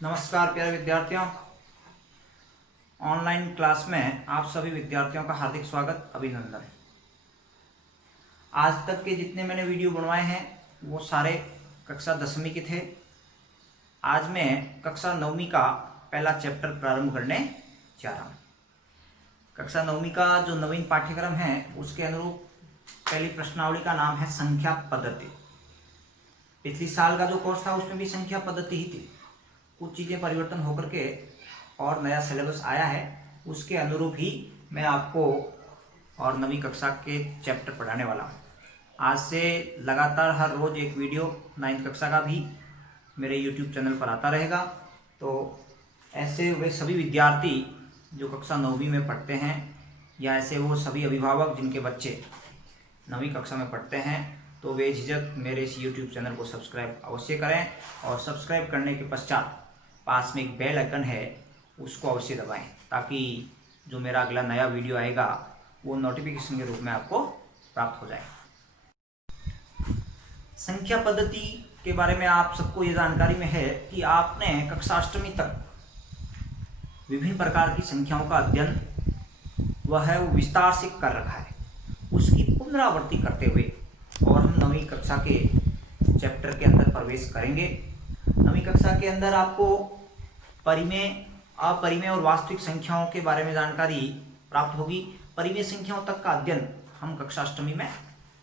नमस्कार प्यारे विद्यार्थियों। ऑनलाइन क्लास में आप सभी विद्यार्थियों का हार्दिक स्वागत, अभिनंदन। आज तक के जितने मैंने वीडियो बनवाए हैं वो सारे कक्षा 10वीं के थे। आज मैं कक्षा 9वीं का पहला चैप्टर प्रारंभ करने जा रहा हूँ। कक्षा 9वीं का जो नवीन पाठ्यक्रम है उसके अनुरूप पहली प्रश्नावली का नाम है संख्या पद्धति। पिछली साल का जो कोर्स था उसमें भी संख्या पद्धति ही थी। कुछ चीज़ें परिवर्तन होकर के और नया सिलेबस आया है, उसके अनुरूप ही मैं आपको और 9वीं कक्षा के चैप्टर पढ़ाने वाला हूँ। आज से लगातार हर रोज़ एक वीडियो 9वीं कक्षा का भी मेरे YouTube चैनल पर आता रहेगा। तो ऐसे वे सभी विद्यार्थी जो कक्षा 9वीं में पढ़ते हैं या ऐसे वो सभी अभिभावक जिनके बच्चे 9वीं कक्षा में पढ़ते हैं, तो वे झिझक मेरे इस YouTube चैनल को सब्सक्राइब अवश्य करें और सब्सक्राइब करने के पश्चात पास में एक बेल आइकन है उसको अवश्य दबाएं, ताकि जो मेरा अगला नया वीडियो आएगा वो नोटिफिकेशन के रूप में आपको प्राप्त हो जाए। संख्या पद्धति के बारे में आप सबको ये जानकारी में है कि आपने कक्षा 8वीं तक विभिन्न प्रकार की संख्याओं का अध्ययन वह वो विस्तार से कर रखा है। उसकी पुनरावृत्ति करते हुए और हम 9वीं कक्षा के चैप्टर के अंदर प्रवेश करेंगे। 9वीं कक्षा के अंदर आपको परिमेय, अपरिमेय और वास्तविक संख्याओं के बारे में जानकारी प्राप्त होगी। परिमेय संख्याओं तक का अध्ययन हम कक्षा 8वीं में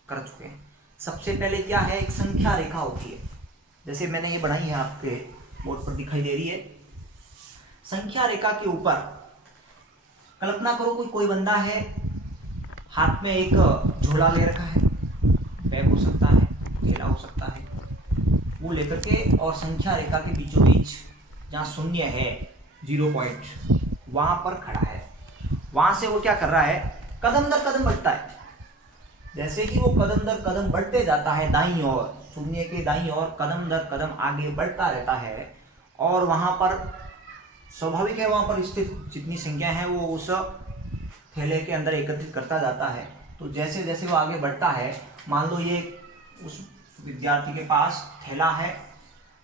कर चुके हैं। सबसे पहले क्या है, एक संख्या रेखा होती है, जैसे मैंने ये बनाई है, आपके बोर्ड पर दिखाई दे रही है। संख्या रेखा के ऊपर कल्पना करो कोई बंदा है, हाथ में एक झोला ले रखा है, बैग हो सकता है, थैला हो सकता है, वो लेकर के और संख्या रेखा के बीचों बीच जहाँ शून्य है 0 पॉइंट, वहां पर खड़ा है। वहां से वो क्या कर रहा है, कदम दर कदम बढ़ता है। जैसे कि वो कदम दर कदम बढ़ते जाता है दाईं ओर, शून्य के दाईं ओर कदम दर कदम आगे बढ़ता रहता है, और वहां पर स्वाभाविक है वहां पर स्थित जितनी संख्या है वो उस थैले के अंदर एकत्रित करता जाता है। तो जैसे जैसे वो आगे बढ़ता है, मान लो ये उस विद्यार्थी के पास थैला है,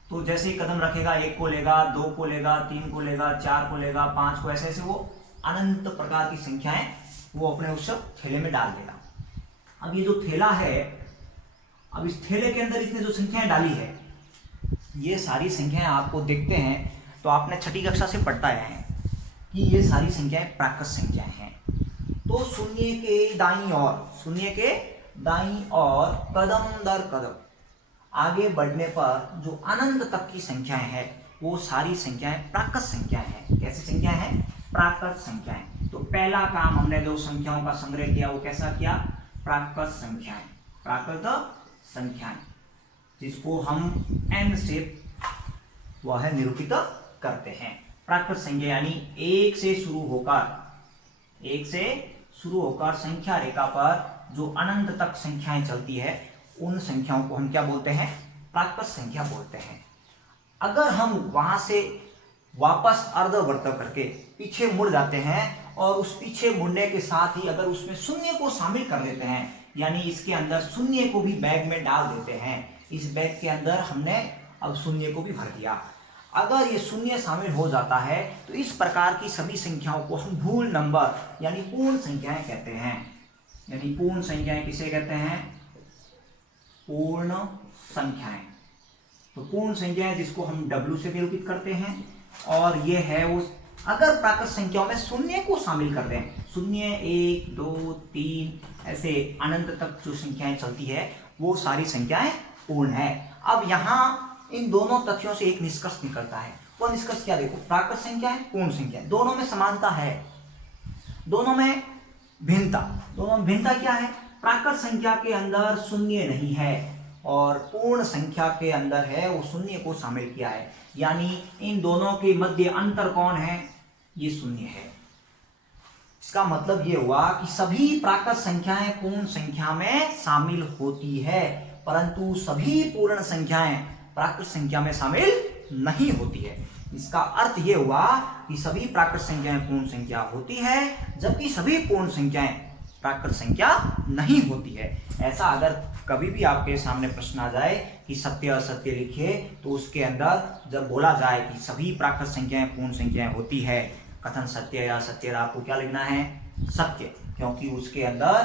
तो जैसे ही कदम रखेगा 1 को लेगा, 2 को लेगा, 3 को लेगा, 4 को लेगा, 5 को, ऐसे ऐसे वो अनंत प्रकार की संख्याएं वो अपने उस थैले में डाल देगा। अब ये जो थैला है, अब इस थैले के अंदर इसने जो संख्याएं डाली है, ये सारी संख्याएं आपको देखते हैं तो आपने 6ठी कक्षा से पढ़ता आया है कि ये सारी संख्याएं प्राकृत संख्याएं हैं। तो शून्य के दाईं ओर कदम दर कदम आगे बढ़ने पर जो अनंत तक की संख्याएं हैं वो सारी संख्याएं प्राकृत संख्याएं हैं। कैसी संख्याएं हैं? प्राकृत संख्याएं। तो पहला काम हमने जो संख्याओं का संग्रह किया वो कैसा किया? प्राकृत संख्याएं। प्राकृत संख्याएं जिसको हम n से वह निरूपित करते हैं। प्राकृत संख्या यानी 1 से शुरू होकर संख्या रेखा पर जो अनंत तक संख्याएं चलती है, उन संख्याओं को हम क्या बोलते हैं? प्राकृत संख्या बोलते हैं। अगर हम वहां से वापस अर्धवर्त करके पीछे मुड़ जाते हैं और उस पीछे मुड़ने के साथ ही अगर उसमें शून्य को शामिल कर देते हैं, यानी इसके अंदर शून्य को भी बैग में डाल देते हैं, इस बैग के अंदर हमने अब शून्य को भी भर दिया, अगर ये शून्य शामिल हो जाता है तो इस प्रकार की सभी संख्याओं को हम होल नंबर यानी पूर्ण संख्याएं कहते हैं। यानी पूर्ण संख्याएं किसे कहते हैं? पूर्ण संख्याएं। तो पूर्ण संख्याएं जिसको हम W से निरूपित करते हैं, और ये है उस अगर प्राकृत संख्याओं में शून्य को शामिल कर दें, 0 1 2 3 ऐसे अनंत तक जो संख्याएं चलती है वो सारी संख्याएं पूर्ण है। अब यहाँ इन दोनों तथ्यों से एक निष्कर्ष निकलता है। वो निष्कर्ष क्या? देखो, प्राकृत संख्या है, पूर्ण संख्या है, दोनों में समानता है, दोनों में भिन्नता क्या है? प्राकृत संख्या के अंदर शून्य नहीं है और पूर्ण संख्या के अंदर है, वो शून्य को शामिल किया है। यानी इन दोनों के मध्य अंतर कौन है? ये शून्य है। इसका मतलब ये हुआ कि सभी प्राकृत संख्याएं पूर्ण संख्या में शामिल होती है, परंतु सभी पूर्ण संख्याएं प्राकृत संख्या में शामिल नहीं होती है। इसका अर्थ ये हुआ कि सभी प्राकृत संख्याएं पूर्ण संख्या होती है, जबकि सभी पूर्ण संख्याएं प्राकृत संख्या नहीं होती है। ऐसा अगर कभी भी आपके सामने प्रश्न आ जाए कि सत्य असत्य लिखिए, तो उसके अंदर जब बोला जाए कि सभी प्राकृत संख्याएं पूर्ण संख्याएं होती है, कथन सत्य या असत्य, आपको क्या लिखना है? सत्य, क्योंकि उसके अंदर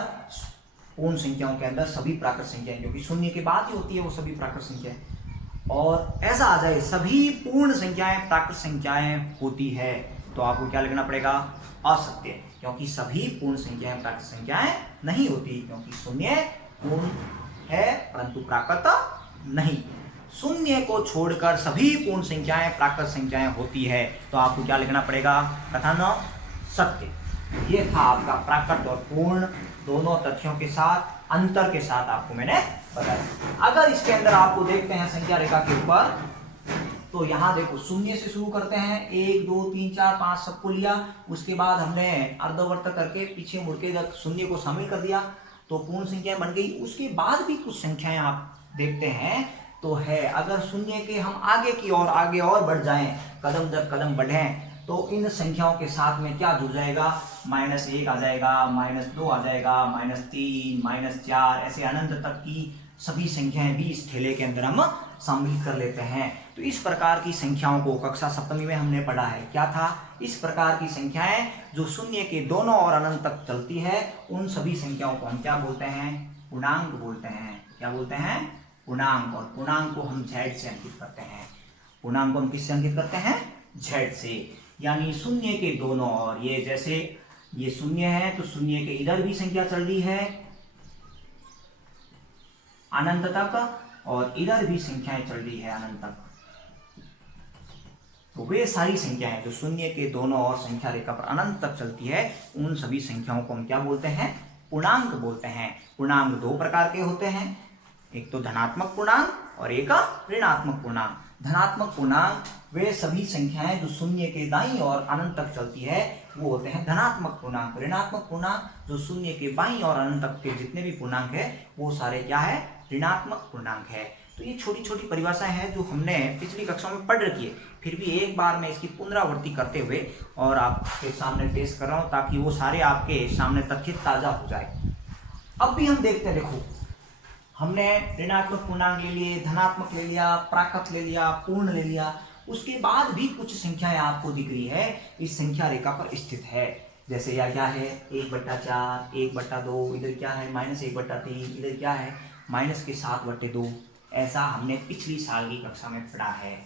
पूर्ण संख्याओं के अंदर सभी प्राकृत संख्याएं, क्योंकि शून्य के बाद ही होती है वो सभी प्राकृत संख्याएं, और ऐसा आ जाए सभी पूर्ण संख्याएं प्राकृत संख्याएं होती है, तो आपको क्या लिखना पड़ेगा? असत्य, क्योंकि सभी पूर्ण संख्याएं प्राकृत संख्याएं नहीं होती, क्योंकि शून्य पूर्ण है परंतु प्राकृत नहीं। शून्य को छोड़कर सभी पूर्ण संख्याएं प्राकृत संख्याएं होती है, तो आपको क्या लिखना पड़ेगा? कथन सत्य। ये था आपका प्राकृत और पूर्ण दोनों तथ्यों के साथ, अंतर के साथ आपको मैंने बताया। अगर इसके अंदर आपको देखते हैं संख्या रेखा के ऊपर, तो यहाँ देखो शून्य से शुरू करते हैं, 1 2 3 4 5 सबको लिया, उसके बाद हमने अर्धवर्त करके पीछे मुड़ के जब शून्य को शामिल कर दिया तो पूर्ण संख्याएं बन गई। उसके बाद भी कुछ संख्याएं आप देखते हैं तो है, अगर शून्य के हम आगे की ओर आगे और बढ़ जाएं, कदम दर कदम बढ़ें, तो इन संख्याओं के साथ में क्या जुड़ जाएगा? -1 आ जाएगा, -2 आ जाएगा, -3, -4, ऐसे अनंत तक की सभी संख्याएं भी इस ठेले के अंदर हम शामिल कर लेते हैं। तो इस प्रकार की संख्याओं को कक्षा सप्तमी में हमने पढ़ा है। क्या था? इस प्रकार की संख्याएं जो शून्य के दोनों और अनंत तक चलती है, उन सभी संख्याओं को हम क्या बोलते हैं? पूर्णांक बोलते हैं। क्या बोलते हैं? पूर्णांक। और पूर्णांक को हम z से अंकित करते हैं। पूर्णांक को हम किससे अंकित करते हैं? z से, यानी शून्य के दोनों ओर। ये जैसे ये शून्य है तो शून्य के इधर भी संख्या चल रही है अनंत तक, और इधर भी संख्याएं चल रही है अनंत तक। तो वे सारी संख्याएं जो शून्य के दोनों ओर संख्या रेखा पर अनंत तक चलती है, उन सभी संख्याओं को हम क्या बोलते हैं? पूर्णांक बोलते हैं। पूर्णांक दो प्रकार के होते हैं, एक तो धनात्मक पूर्णांक और एक ऋणात्मक पूर्णांक। धनात्मक पूर्णांक वे सभी संख्याएं जो शून्य के दाईं ओर अनंत तक चलती है, वो होते हैं धनात्मक पूर्णांक। ऋणात्मक पूर्णांक जो शून्य के बाईं ओर अनंत तक के जितने भी पूर्णांक है, वो सारे क्या है? ऋणात्मक पूर्णांक है। तो ये छोटी छोटी परिभाषाएं हैं जो हमने पिछली कक्षा में पढ़ रखी है, फिर भी एक बार मैं इसकी पुनरावृत्ति करते हुए और आपके सामने पेश कर रहा हूं, ताकि वो सारे आपके सामने तथ्य ताजा हो जाए। अब भी हम देखते हैं, देखो हमने ऋणात्मक पूर्णांक ले लिए, धनात्मक ले लिया, प्राकृत ले लिया, पूर्ण ले लिया, उसके बाद भी कुछ संख्याएं आपको दिख रही है इस संख्या रेखा पर स्थित है। जैसे यह क्या है? 1/4, 1/2, इधर क्या है? -1/3, इधर क्या है? -7/2। ऐसा हमने पिछली साल की कक्षा में पढ़ा है।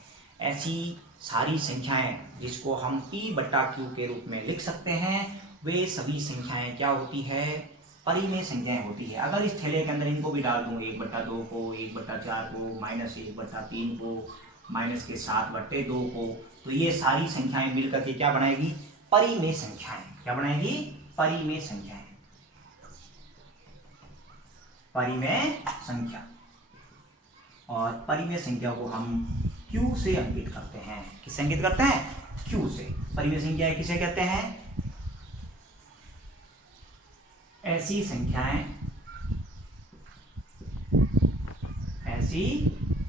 ऐसी सारी संख्याएं जिसको हम P/Q के रूप में लिख सकते हैं, वे सभी संख्याएं क्या होती है? परिमेय संख्याएं होती है। अगर इस थैले के अंदर इनको भी डाल दूं, 1/2 को, 1/4 को, -1/3 को, -7/2 को, तो ये सारी संख्याएं मिलकर के क्या बनाएगी? परिमेय संख्याएं। क्या बनाएगी? परिमेय संख्याएं। परिमेय संख्या। और परिमेय संख्या को हम Q से अंकित करते हैं। किससे अंकित करते हैं? Q से। परिमेय संख्याएं किसे कहते हैं? ऐसी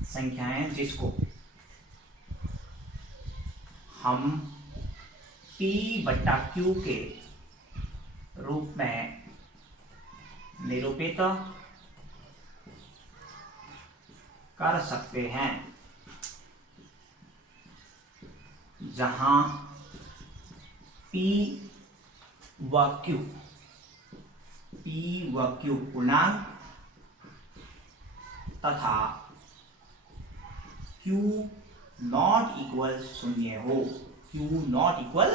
संख्याएं जिसको हम P/Q के रूप में निरूपित कर सकते हैं, जहां P व Q पूर्णांक तथा Q नॉट इक्वल 0 हो। Q नॉट इक्वल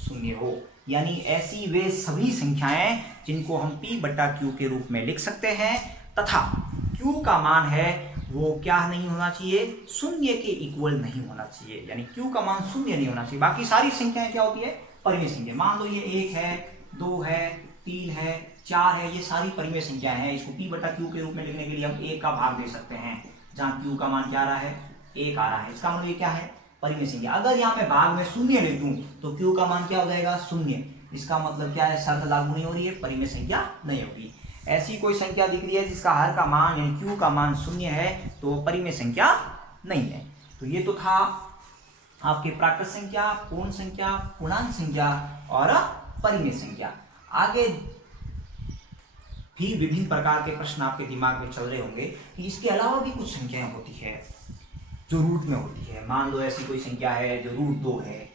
0 हो, यानी ऐसी वे सभी संख्याएं जिनको हम P/Q के रूप में लिख सकते हैं, तथा Q का मान है वो क्या नहीं होना चाहिए? 0 के इक्वल नहीं होना चाहिए, यानी Q का मान 0 नहीं होना चाहिए। बाकी सारी संख्याएं क्या होती है? परिमेय संख्या। मान लो ये 1 है, 2 है, 3 है, 4 है, ये सारी परिमेय संख्याएं हैं। इसको P/Q के रूप में लिखने के लिए हम 1 का भाग दे सकते हैं, जहां Q का मान क्या आ रहा है? 1 आ रहा है। इसका मतलब ये क्या है? परिमेय संख्या। अगर यहाँ मैं भाग में 0 ले दूं तो Q का मान क्या हो जाएगा? 0। इसका मतलब क्या है? शर्त लागू नहीं हो रही है, परिमेय संख्या नहीं होगी। ऐसी कोई संख्या दिख रही है जिसका हर का मान यानी Q का मान 0 है, तो वो परिमेय संख्या नहीं है। तो ये तो था आपके प्राकृत संख्या, पूर्ण संख्या, पूर्णांक संख्या और परिमेय संख्या। आगे भी विभिन्न प्रकार के प्रश्न आपके दिमाग में चल रहे होंगे कि इसके अलावा भी कुछ संख्याएं होती है जो रूट में होती है। मान लो ऐसी कोई संख्या है जो √2 है,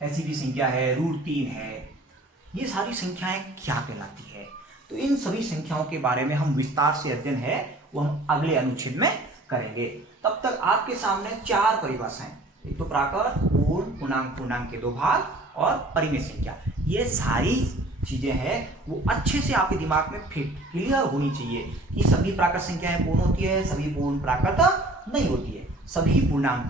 ऐसी भी संख्या है √3 है। ये सारी संख्याएं क्या कहलाती है? तो इन सभी संख्याओं के बारे में हम विस्तार से अध्ययन है वो हम अगले अनुच्छेद में करेंगे। तब तक आपके सामने 4 परिभाषाएं, एक तो प्राकृत, पूर्ण, पूर्णांक, पूर्णांक के 2 भाग और परिमेय संख्या। ये सारी चीजें हैं वो अच्छे से आपके दिमाग में फिट क्लियर होनी चाहिए कि सभी प्राकृत संख्याएं पूर्ण होती है, सभी पूर्ण प्राकृत नहीं होती है, सभी पूर्णांक।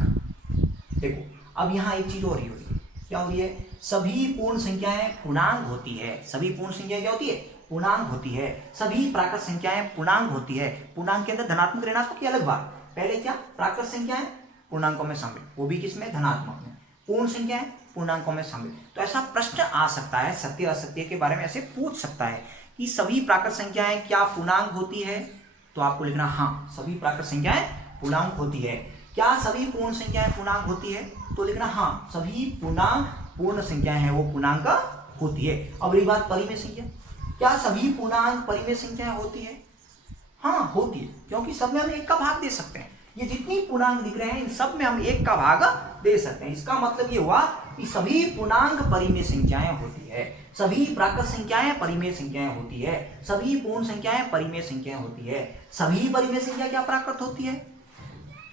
देखो अब यहाँ एक चीज हो रही है, क्या हो रही है? सभी पूर्ण संख्याएं पूर्णांक होती है। सभी पूर्ण संख्याएं क्या होती है? पूर्णांक होती है। सभी प्राकृत संख्याएं पूर्णांक होती है। पूर्णांक के अंदर धनात्मक ऋणात्मक की अलग बात। पहले क्या? प्राकृत संख्याएं पूर्णांकों में शामिल, वो भी किसमें? धनात्मक में। पूर्ण संख्याएं पूर्णांकों में शामिल। तो ऐसा प्रश्न आ सकता है, सत्य असत्य के बारे में ऐसे पूछ सकता है कि सभी प्राकृत संख्याएं क्या पूर्णांक होती है? तो आपको लिखना हाँ, सभी प्राकृत संख्याएं पूर्णांक होती है। क्या सभी पूर्ण संख्याएं पूर्णांक होती है? तो लिखना हाँ, सभी पूर्ण संख्याएं हैं वो पूर्णांक होती है। अब रही बात परिमेय संख्या, क्या सभी पूर्णांक परिमेय संख्याएं होती है? हाँ होती है, क्योंकि सब में हम 1 का भाग दे सकते हैं। ये जितनी पूर्णांक दिख रहे हैं इन सब में हम 1 का भाग दे सकते हैं। इसका मतलब ये हुआ कि सभी पूर्णांक परिमेय संख्याएं होती है, सभी प्राकृत संख्याएं परिमेय संख्याएं होती है, सभी पूर्ण संख्याएं परिमेय संख्याएं होती है। सभी परिमेय संख्या क्या प्राकृत होती है?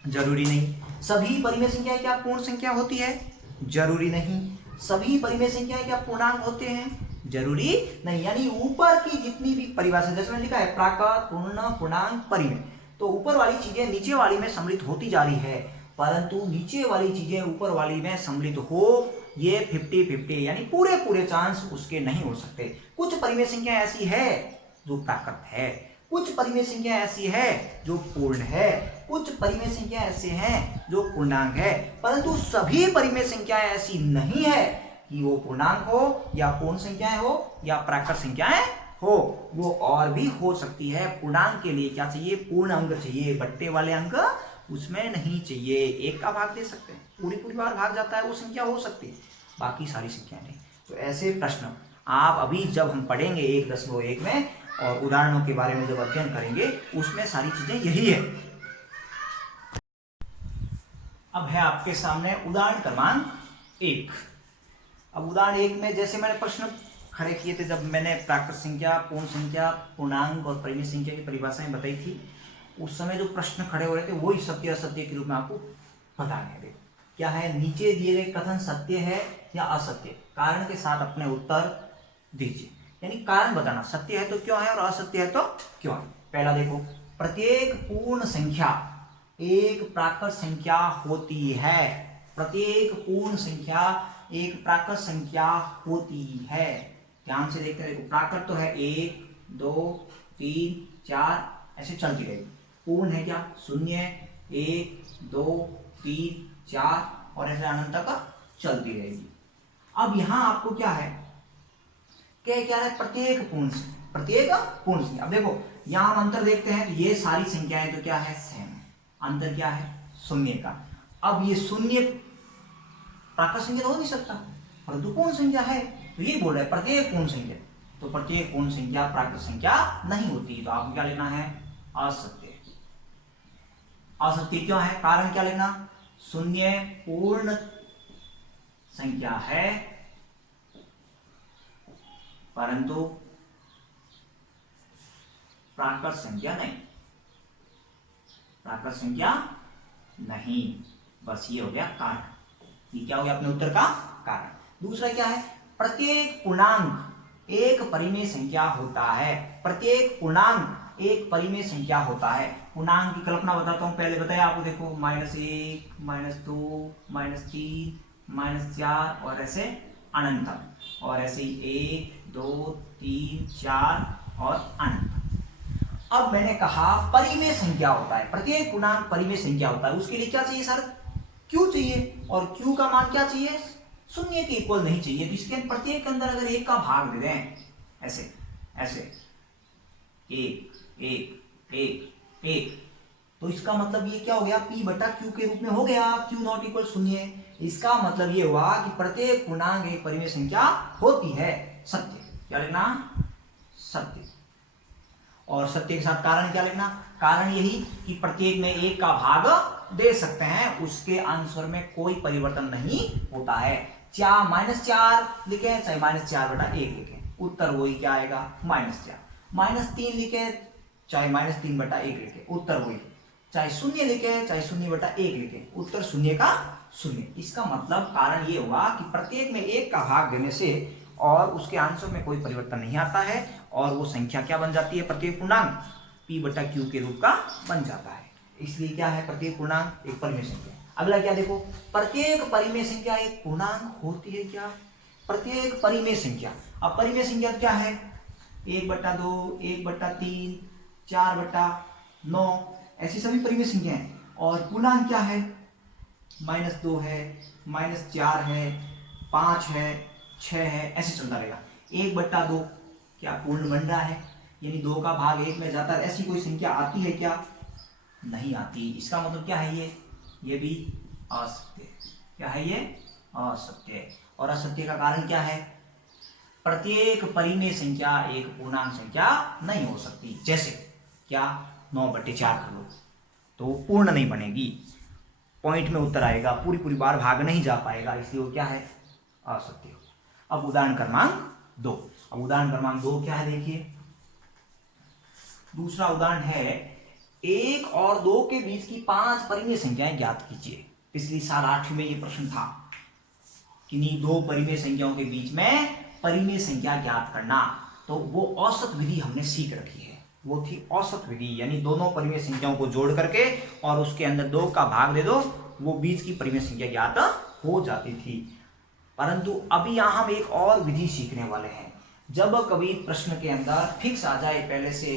जरूरी नहीं। सभी परिमेय संख्याएं क्या पूर्ण संख्या होती है? जरूरी नहीं। सभी परिमेय संख्याएं क्या पूर्णांक होते हैं? जरूरी नहीं। यानी ऊपर की जितनी भी परिभाषा, जैसे मैंने लिखा है प्राकृत, पूर्ण, पूर्णांक, परिमेय, तो ऊपर वाली चीजें नीचे वाली में सम्मिलित होती जा रही है, परंतु नीचे वाली चीजें ऊपर वाली में सम्मिलित हो ये 50-50 यानी पूरे चांस उसके नहीं हो सकते। कुछ परिमेय संख्या ऐसी है जो प्राकृत है, कुछ परिमेय संख्या ऐसी है जो पूर्ण है, कुछ परिमेय संख्या ऐसे हैं जो पूर्णांक है, परंतु सभी परिमेय संख्याएं ऐसी नहीं है कि वो पूर्णांक हो या पूर्ण संख्याएं हो या प्राकृत संख्याएं हो। वो और भी हो सकती है। पूर्णांक के लिए क्या चाहिए? पूर्ण अंक चाहिए, बट्टे वाले अंक उसमें नहीं चाहिए। 1 का भाग दे सकते हैं, पूरी बार भाग जाता है वो संख्या हो सकती है, बाकी सारी संख्या नहीं। तो ऐसे प्रश्न आप अभी जब हम पढ़ेंगे 1.1 में और उदाहरणों के बारे में जब अध्ययन करेंगे उसमें सारी चीजें यही है। अब है आपके सामने उदाहरण क्रमांक 1। अब उदाहरण 1 में जैसे मैंने प्रश्न खड़े किए थे, जब मैंने प्राकृत संख्या, पूर्ण संख्या, पूर्णांक और परिमेय संख्या की परिभाषाएं बताई थी, उस समय जो प्रश्न खड़े हो रहे थे वही सत्य असत्य के रूप में आपको बताने हैं। क्या है? नीचे दिए गए कथन सत्य है या असत्य, कारण के साथ अपने उत्तर दीजिए। यानी कारण बताना, सत्य है तो क्यों है और असत्य है तो क्यों है। पहला देखो, प्रत्येक पूर्ण संख्या एक प्राकृत संख्या होती है। प्रत्येक पूर्ण संख्या एक प्राकृत संख्या होती है। ध्यान से देखते देखो, प्राकृत तो है 1, 2, 3, 4 ऐसे चलती रहेगी। पूर्ण है क्या? 0, 1, 2, 3, 4 और ऐसे अनंत तक चलती रहेगी। अब यहां आपको क्या है? क्या है? प्रत्येक पूर्ण संख्या। अब देखो यहां हम अंतर देखते हैं, ये सारी संख्याएं तो क्या है? सेम। अंतर क्या है? 0 का। अब ये 0 प्राकृत संख्या तो हो नहीं सकता, परंतु पूर्ण संख्या है, तो ये बोल रहा है प्रत्येक पूर्ण संख्या। तो प्रत्येक पूर्ण संख्या प्राकृत संख्या नहीं होती, तो आपको क्या लेना है? असत्य। असत्य क्यों है? कारण क्या लेना? 0 पूर्ण संख्या है परंतु प्राकृत संख्या नहीं। प्राकृत संख्या नहीं, बस ये हो गया कारण। ये क्या हो गया अपने उत्तर का कारण। दूसरा क्या है? प्रत्येक पूर्णांक एक परिमेय संख्या होता है। प्रत्येक पूर्णांक एक परिमेय संख्या होता है। पूर्णांक की कल्पना बताता हूं, पहले बताया आपको। देखो -1, -2, -3, -4 और ऐसे अनंत तक, और ऐसे 1, 2, 3, 4 और अनंत। अब मैंने कहा परिमेय संख्या होता है, प्रत्येक पूर्णांक परिमेय संख्या होता है। उसके लिए क्या चाहिए सर? क्यू चाहिए, और क्यू का मान क्या चाहिए? 0 के इक्वल नहीं चाहिए। तो इसके प्रत्येक के अंदर अगर 1 का भाग दे दें, ऐसे ऐसे 1, 1, 1, 1, तो इसका मतलब ये क्या हो गया? P बटा Q के रूप में हो गया। Q not equal 0। इसका मतलब ये हुआ कि प्रत्येक पूर्णांक एक परिमेय संख्या होती है। सत्य। क्या लेना? सत्य। और सत्य के साथ कारण क्या लिखना, कारण यही कि प्रत्येक में एक का भाग दे सकते हैं, उसके आंसर में कोई परिवर्तन नहीं होता है। -4 लिखे चाहे -4/1 लिखे, उत्तर वही क्या आएगा, -4। -3 लिखे चाहे -3/1 लिखे, उत्तर वही। चाहे 0 लिखे चाहे 0/1 लिखे, उत्तर 0 का 0। इसका मतलब कारण ये हुआ कि प्रत्येक में एक का भाग देने से और उसके आंसर में कोई परिवर्तन नहीं आता है और वो संख्या क्या बन जाती है, प्रत्येक पूर्णांक p/q के रूप का बन जाता है। इसलिए क्या है, प्रत्येक पूर्णांक एक परिमेय संख्या। अगला क्या देखो, प्रत्येक परिमेय संख्या एक पूर्णांक होती है क्या, प्रत्येक परिमेय संख्या। अब परिमेय संख्या क्या है, 1/2, 1/3, 4/9, ऐसी सभी परिमेय संख्या है। और पूर्णांक क्या है, -2 है, -4 है, 5 है, 6 है, ऐसे चलता रहेगा। 1/2 क्या पूर्ण बन रहा है, यानी 2 का भाग 1 में जाता है, ऐसी कोई संख्या आती है क्या, नहीं आती। इसका मतलब क्या है, ये भी असत्य है। क्या है, ये असत्य है। और असत्य का कारण क्या है, प्रत्येक परिमेय संख्या एक पूर्णांक संख्या नहीं हो सकती। जैसे क्या, 9/4 कर लो तो पूर्ण नहीं बनेगी, पॉइंट में उत्तर आएगा, पूरी पूरी बार भाग नहीं जा पाएगा, इसलिए वो क्या है, असत्य। अब उदाहरण क्रमांक 2। अब उदाहरण क्रमांक 2 क्या है, देखिए दूसरा उदाहरण है, 1 और 2 के बीच की 5 परिमेय संख्याएं ज्ञात कीजिए। पिछली साल 8वीं में ये प्रश्न था, किन्हीं 2 परिमेय संख्याओं के बीच में परिमेय संख्या ज्ञात करना। तो वो औसत विधि हमने सीख रखी है, वो थी औसत विधि, यानी दोनों परिमेय संख्याओं को जोड़ करके और उसके अंदर 2 का भाग दे दो, वो बीच की परिमेय संख्या ज्ञात हो जाती थी। परंतु अभी यहां हम एक और विधि सीखने वाले हैं। जब कभी प्रश्न के अंदर फिक्स आ जाए पहले से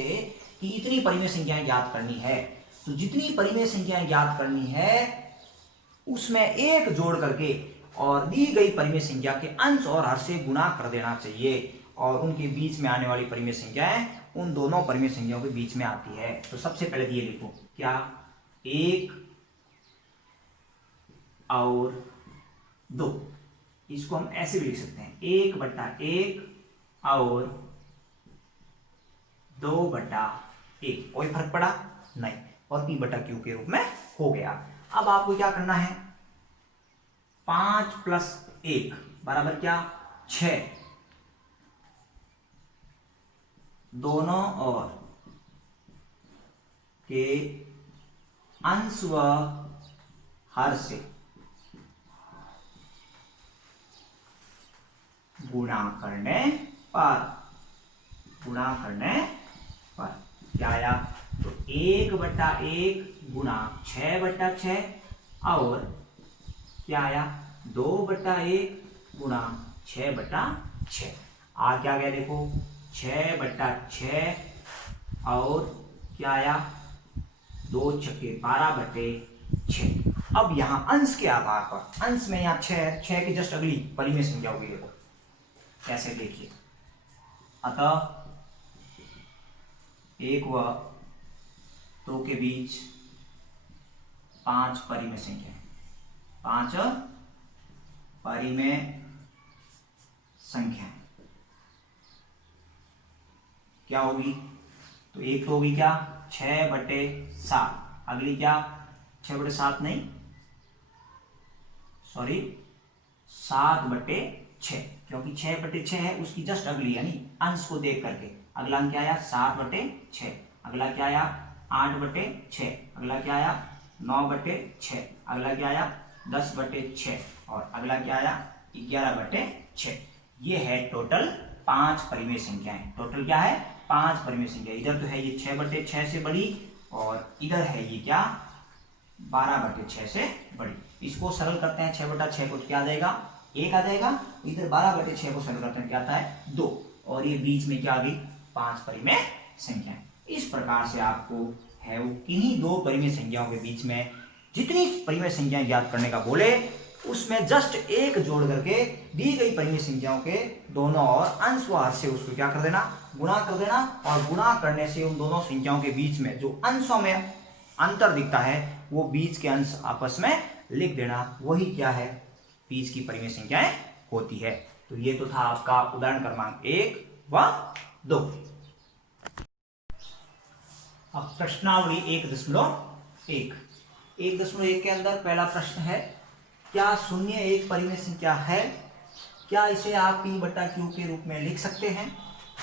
कि इतनी परिमेय संख्याएं ज्ञात करनी है, तो जितनी परिमेय संख्याएं ज्ञात करनी है उसमें एक जोड़ करके और दी गई परिमेय संख्या के अंश और हर से गुणा कर देना चाहिए, और उनके बीच में आने वाली परिमेय संख्याएं उन दोनों परिमेय संख्याओं के बीच में आती है। तो सबसे पहले ये लिखो, क्या, 1 और 2, इसको हम ऐसे भी लिख सकते हैं, 1/1 और 2/1, कोई फर्क पड़ा नहीं, और p/q के रूप में हो गया। अब आपको क्या करना है, 5 + 1 बराबर क्या, 6, दोनों और के अंश व हर से गुणा करने पर क्या आया, तो 1/1 गुणा 6/6 और क्या आया, 2/1 गुणा 6/6। आ क्या गया देखो, 6/6 और क्या आया, 2 × 6 = 12/6। अब यहां अंश के आधार पर, अंश में यहां 6 की जस्ट अगली परिमेय संख्या होगी, देखो कैसे, देखिए। अतः 1 व 2 के बीच 5 परिमेय संख्या, 5 परिमेय संख्या क्या होगी, तो एक तो होगी क्या, 6/7, अगली क्या, 6/7 नहीं, सॉरी 7/6, क्योंकि 6/6 है उसकी जस्ट अगली, यानी अंश को देख करके। अगला क्या आया, 7/6, अगला क्या आया, 8/6, अगला क्या आया, 9/6, अगला क्या आया, 10/6, और अगला क्या आया, 11/6। ये है टोटल 5 परिमेय संख्याएं। टोटल क्या है, 5 परिमेय संख्या। इधर तो है ये 6/6 से बड़ी, और इधर है ये क्या, 12/6 से बड़ी। इसको सरल करते हैं, 6/6 को क्या आ जाएगा, 1 आ जाएगा। इधर 12/6 को सरल करते हैं, क्या आता है, 2, और ये बीच में क्या आ गई, 5 परिमेय संख्याएं। इस प्रकार से आपको है वो किन्हीं 2 परिमेय संख्याओं के बीच में जितनी परिमेय संख्याएं ज्ञात करने का बोले, उसमें जस्ट एक जोड़ करके दी गई परिमेय संख्याओं के दोनों और अंश व हर से उसको क्या कर देना, गुणा कर देना, और गुणा करने से उन दोनों संख्याओं के बीच में जो अंशों में अंतर दिखता है वो बीच के अंश आपस में लिख देना, वही क्या है, बीच की परिमेय संख्याएं होती है। तो ये तो था आपका उदाहरण क्रमांक 1 व 2। अब प्रश्नावली 1.1 1.1 के अंदर पहला प्रश्न है, क्या शून्य एक परिमेय संख्या है? क्या इसे आप p बटा q के रूप में लिख सकते हैं,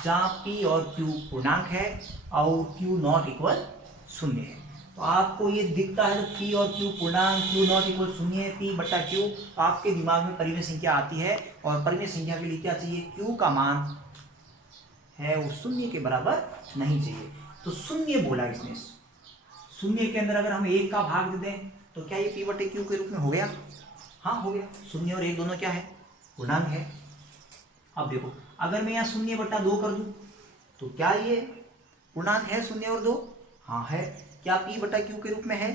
जहां p और q पूर्णांक है और q नॉट इक्वल शून्य है? तो आपको ये दिखता है तो p और q पूर्णांक, q नॉट इक्वल शून्य है, p बटा q, आपके दिमाग में परिमेय संख्या आती है। और परिमेय संख्या के लिए क्या चाहिए? q का मान है वो शून्य के बराबर नहीं चाहिए। तो शून्य बोला इसने। शून्य के अंदर अगर हम 1 का भाग दे दें तो क्या ये p बटे q के रूप में हो गया? हाँ हो गया। शून्य और 1 दोनों क्या है? पूर्णांक है। अब देखो, अगर मैं यहाँ 0/2 कर दूं तो क्या ये पूर्णांक है 0 और 2? हाँ है। क्या p बटा q के रूप में है?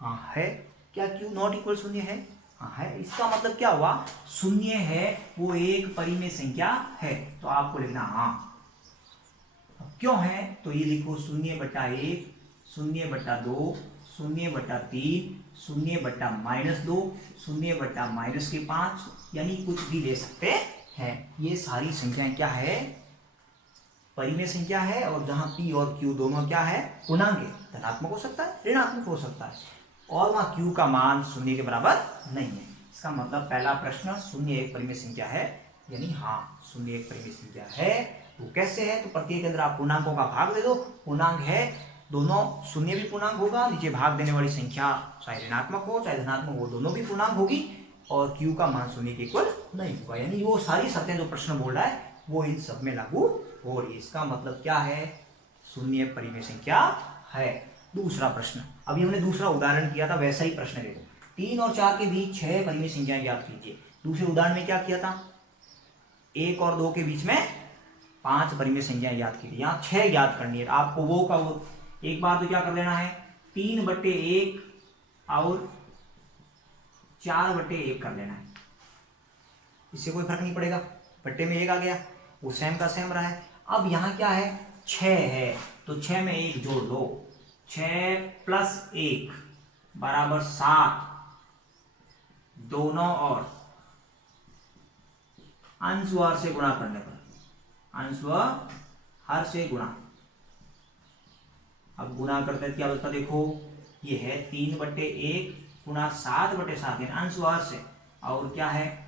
हाँ है। क्या q नॉट इक्वल 0 है? हाँ है। इसका मतलब क्या हुआ? शून्य है वो एक परिमेय संख्या है। तो आपको लिखना हाँ। अब क्यों है तो ये लिखो 0/1, 0/2, 0/3, 0/-2, 0/-5, यानी कुछ भी ले सकते हैं। ये सारी संख्याएं क्या है? परिमेय संख्या है। और जहां p और q दोनों क्या है? पूर्णांक है। धनात्मक हो सकता है, ऋणात्मक हो सकता है, और वहां q का मान 0 के बराबर नहीं है। इसका मतलब पहला प्रश्न 0 एक परिमेय संख्या है, यानी हाँ 0 एक परिमेय संख्या है। तो कैसे है? तो प्रत्येक के अंदर आप पूर्णांकों का भाग दे दो। पूर्णांक है, दोनों शून्य भी पूर्णांक होगा, नीचे भाग देने वाली संख्या चाहे ऋणात्मक हो चाहे धनात्मक हो, दोनों भी पूर्णांक होगी, और q का मान 0 के इक्वल नहीं होगा। यानी वो सारी शर्तें जो प्रश्न बोल रहा है वो इन सब में लागू हो रही है। इसका मतलब क्या है? 0 परिमेय संख्या है। दूसरा प्रश्न, अभी हमने दूसरा उदाहरण किया था, वैसा ही प्रश्न देखो। 3 और 4 के बीच 6 परिमेय संख्याएं ज्ञात कीजिए। दूसरे उदाहरण में क्या किया था? 1 और 2 के बीच में 5 परिमेय संख्याएं ज्ञात की थी। यहाँ 6 ज्ञात करनी है। आपको वो का वो एक बार तो क्या कर देना है, 3/1 और 4/1 कर लेना है। इससे कोई फर्क नहीं पड़ेगा, बट्टे में 1 आ गया, वो सेम का सेम रहा है। अब यहाँ क्या है? 6 है, तो 6 में 1 जोड़ लो, 6 + 1 = 7। दोनों और अंश व हर से गुणा करने पर, अंश व हर से गुणा। अब गुणा करते हैं क्या होता है? देखो ये है 3/1 गुणा 7/7, अंश व हर से, और क्या है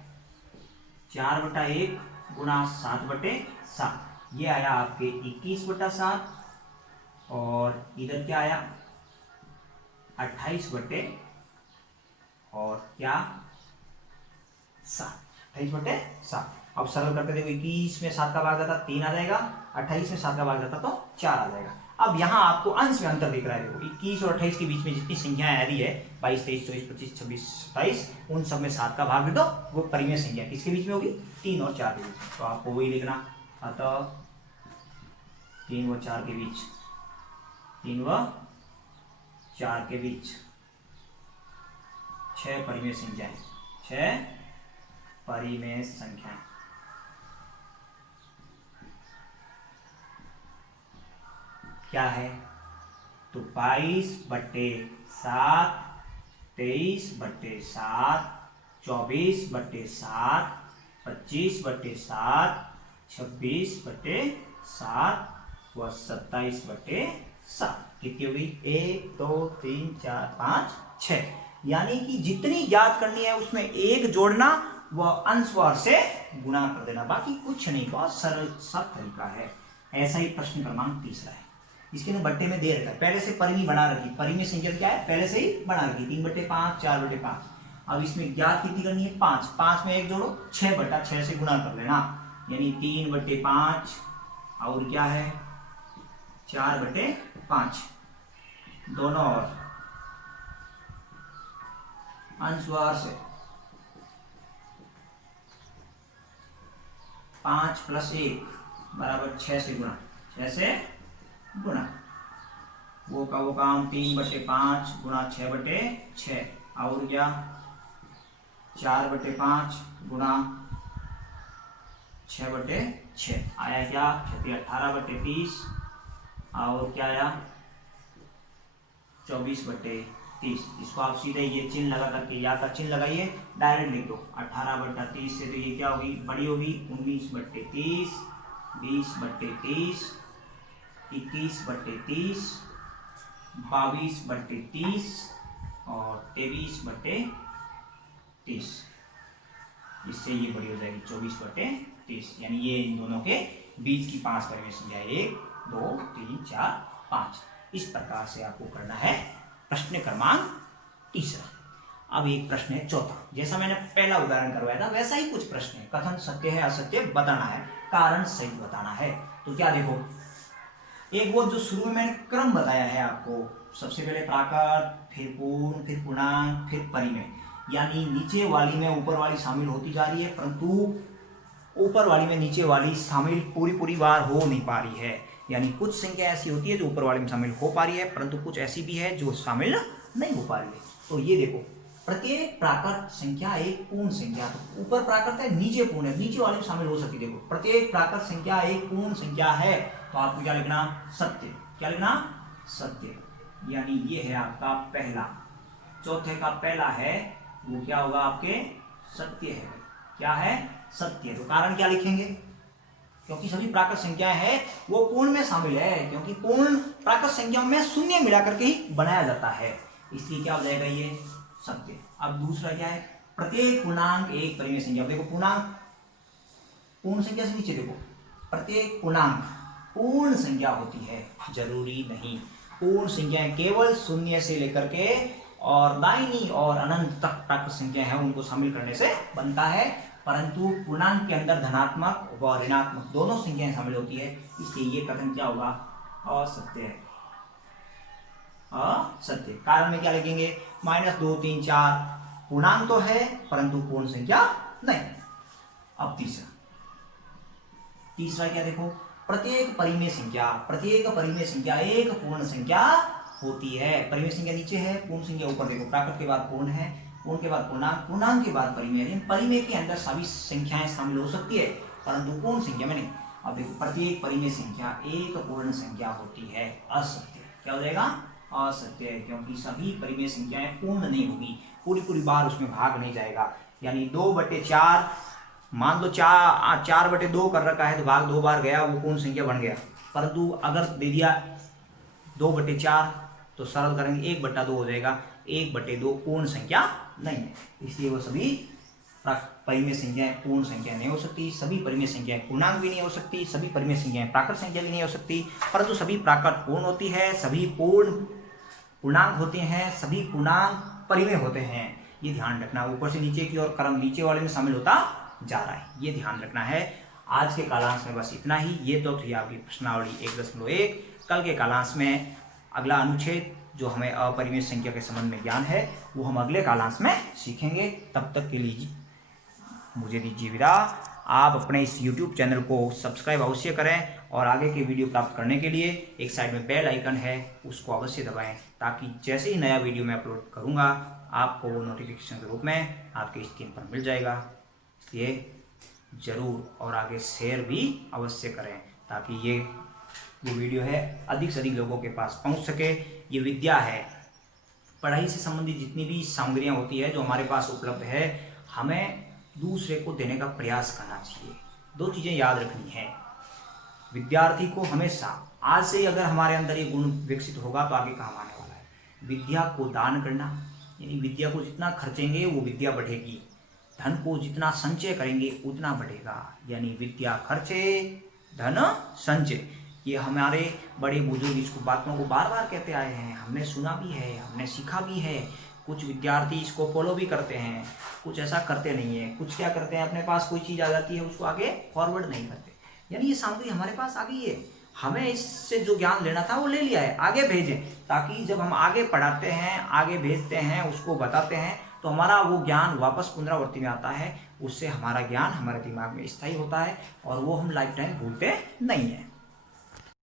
4/1 गुणा 7/7। ये आया आपके 21/7, और इधर क्या आया 28/7 और क्या 7, 28/7। अब सरल करके देखो, 21 में 7 का भाग जाता 3 आ जाएगा, 28 में 7 का भाग जाता तो 4 आ जाएगा। अब यहाँ आपको अंश में अंतर दिख रहा है। देखो 21 और 28 के बीच में जितनी संख्याएं आ रही है 22, 23, 24, 25, 26, 27, उन सब में 7 का भाग दे दो। वो परिमेय संख्या किसके बीच में होगी? 3 और 4 के बीच। तो आपको वही लिखना, अतः 3 व 4 के बीच, 3 व 4 के बीच 6 परिमेय संख्याएं, 6 परिमेय संख्याएं। क्या है? तो 22/7, 23/7, 24/7, 25/7, 26/7 व 27/7। कितनी होगी? 1, 2, 3, 4, 5, 6। यानी कि जितनी ज्ञात करनी है उसमें 1 जोड़ना व अंश व हर से गुणा कर देना, बाकी कुछ नहीं। बहुत सरल सा तरीका है। ऐसा ही प्रश्न क्रमांक 3 है। इसके लिए बट्टे में दे रखा है, पहले से परिमेय बना रखी, परिमेय संख्या क्या है पहले से ही बना रखी, 3/5, 4/5। अब इसमें ज्ञात कितनी करनी है? 5, 5 में 1 जोड़ो, 6/6 से गुणा कर लेना, यानी 3/5 और क्या है 4/5, दोनों और अंश व हर से 5 + 1 = 6 से गुणा, 6 से गुणा। वो का वो काम 3/5 गुणा 6/6, और क्या 4/5 गुणा 6/6 आया क्या 18/30, और क्या आया 24/30। इसको आप सीधे ये चिन्ह लगा करके या का चिन्ह लगाइए, डायरेक्ट लिख दो। 18/30 से तो ये क्या होगी? बड़ी होगी 19/30, 20/30, 21/30, 22/30 और 23/30, इससे ये बड़ी हो जाएगी 24/30, यानी ये इन दोनों के बीच की 5 परिमेय संख्या 1 2 3 4 5। इस प्रकार से आपको करना है प्रश्न क्रमांक तीसरा। अब एक प्रश्न है चौथा। जैसा मैंने पहला उदाहरण करवाया था वैसा ही कुछ प्रश्न है। कथन सत्य है असत्य बताना है, कारण सही बताना है। तो क्या देखो, एक वो जो शुरू में मैंने क्रम बताया है आपको, सबसे पहले प्राकृत, फिर पूर्ण, फिर पूर्णांक, फिर परिमेय, यानी नीचे वाली में ऊपर वाली शामिल होती जा रही है, परंतु ऊपर वाली में नीचे वाली शामिल पूरी बार हो नहीं पा रही है। यानी कुछ संख्या ऐसी होती है जो ऊपर वाली में शामिल हो पा रही है, परंतु कुछ ऐसी भी है जो शामिल नहीं हो पा रही है। तो ये देखो, प्रत्येक प्राकृत संख्या एक पूर्ण संख्या, तो ऊपर प्राकृत है नीचे पूर्ण है, नीचे वाले में शामिल हो सकती है। देखो, प्रत्येक प्राकृत संख्या एक पूर्ण संख्या है, तो आपको क्या लिखना, सत्य। क्या लिखना, सत्य, यानी ये है आपका पहला। चौथे का पहला है वो क्या होगा आपके, सत्य है। क्या है, सत्य। तो कारण क्या लिखेंगे, क्योंकि सभी प्राकृत संख्याएं हैं वो पूर्ण में शामिल है, क्योंकि पूर्ण प्राकृत संख्याओं में शून्य मिलाकर के ही बनाया जाता है, इसलिए क्या हो जाएगा, ये सत्य। अब दूसरा क्या है, प्रत्येक पूर्णांक एक परिमेय संख्या। देखो, पूर्णांक पूर्ण संख्या से नीचे देखो, प्रत्येक पूर्णांक पूर्ण संख्या होती है, जरूरी नहीं। पूर्ण संख्याएं केवल शून्य से लेकर के और दाहिनी और अनंत तक प्राकृत संख्या है उनको शामिल करने से बनता है, परंतु पूर्णांक के अंदर धनात्मक व ऋणात्मक दोनों संख्याएं शामिल होती है, इसलिए ये कथन क्या होगा, असत्य है। असत्य। कारण में क्या लिखेंगे, -2 3 4 पूर्णांक तो है परंतु पूर्ण संख्या नहीं। अब तीसरा क्या देखो, प्रत्येक परिमेय संख्या एक पूर्ण संख्या होती है। परिमेय संख्या नीचे है, पूर्ण संख्या ऊपर। देखो, प्राकृत के बाद पूर्ण है, पूर्ण के बाद पूर्णांक, पूर्णांक के बाद परिमेय। लेकिन परिमेय के अंदर सभी संख्याएं शामिल हो सकती है, परंतु पूर्ण संख्या में नहीं। अब देखो, प्रत्येक परिमेय संख्या एक पूर्ण संख्या होती है, असत्य। क्या हो जाएगा, असत्य, क्योंकि सभी परिमेय संख्याएं पूर्ण नहीं होगी, पूरी बार उसमें भाग नहीं जाएगा। यानी 2/4, मान लो 4/2 कर रखा है, तो भाग 2 बार गया, वो पूर्ण संख्या बन गया। परंतु अगर दे दिया 2/4 तो सरल करेंगे 1/2 हो जाएगा। 1/2 पूर्ण संख्या नहीं है, इसलिए वो सभी परिमेय संख्याएं पूर्ण संख्या नहीं हो सकती, सभी परिमेय संख्याएं पूर्णांक भी नहीं हो सकती, सभी परिमेय संख्याएं प्राकृत संख्या भी नहीं हो सकती, परंतु सभी प्राकृत पूर्ण होती है, सभी पूर्ण पूर्णांक होते हैं, सभी पूर्णांक परिमेय होते हैं। ये ध्यान रखना, ऊपर से नीचे की ओर क्रम नीचे वाले में शामिल होता जा रहा है, ये ध्यान रखना है। आज के कालांश में बस इतना ही। ये तो थी आपकी प्रश्नावली 1.1। कल के कालांश में अगला अनुच्छेद जो हमें अपरिमेय संख्या के संबंध में ज्ञान है वो हम अगले कालांश में सीखेंगे। तब तक के लिए मुझे दीजिए विदा। आप अपने इस YouTube चैनल को सब्सक्राइब अवश्य करें और आगे के वीडियो प्राप्त करने के लिए एक साइड में बेल आइकन है उसको अवश्य दबाएं, ताकि जैसे ही नया वीडियो मैं अपलोड करूंगा आपको वो नोटिफिकेशन के रूप में आपके स्क्रीन पर मिल जाएगा। ये जरूर और आगे शेयर भी अवश्य करें, ताकि ये जो वीडियो है अधिक से अधिक लोगों के पास पहुंच सके। ये विद्या है, पढ़ाई से संबंधित जितनी भी सामग्रियां होती है जो हमारे पास उपलब्ध है, हमें दूसरे को देने का प्रयास करना चाहिए। 2 चीज़ें याद रखनी है, विद्यार्थी को हमेशा आज से अगर हमारे अंदर ये गुण विकसित होगा तो आगे काम आने वाला है। विद्या को दान करना, यानी विद्या को जितना खर्चेंगे वो विद्या बढ़ेगी, धन को जितना संचय करेंगे उतना बढ़ेगा, यानी विद्या खर्चे धन संचय। ये हमारे बड़े बुजुर्ग इसको बातों को बार बार कहते आए हैं, हमने सुना भी है, हमने सीखा भी है। कुछ विद्यार्थी इसको फॉलो भी करते हैं, कुछ ऐसा करते नहीं है। कुछ क्या करते हैं, अपने पास कोई चीज़ आ जाती है उसको आगे फॉरवर्ड नहीं करते। यानी ये सामग्री हमारे पास आ गई है, हमें इससे जो ज्ञान लेना था वो ले लिया है, आगे भेजें, ताकि जब हम आगे पढ़ाते हैं, आगे भेजते हैं, उसको बताते हैं, तो हमारा वो ज्ञान वापस पुनरावृत्ति में आता है। उससे हमारा ज्ञान हमारे दिमाग में स्थायी होता है और वो हम लाइफ टाइम भूलते नहीं हैं।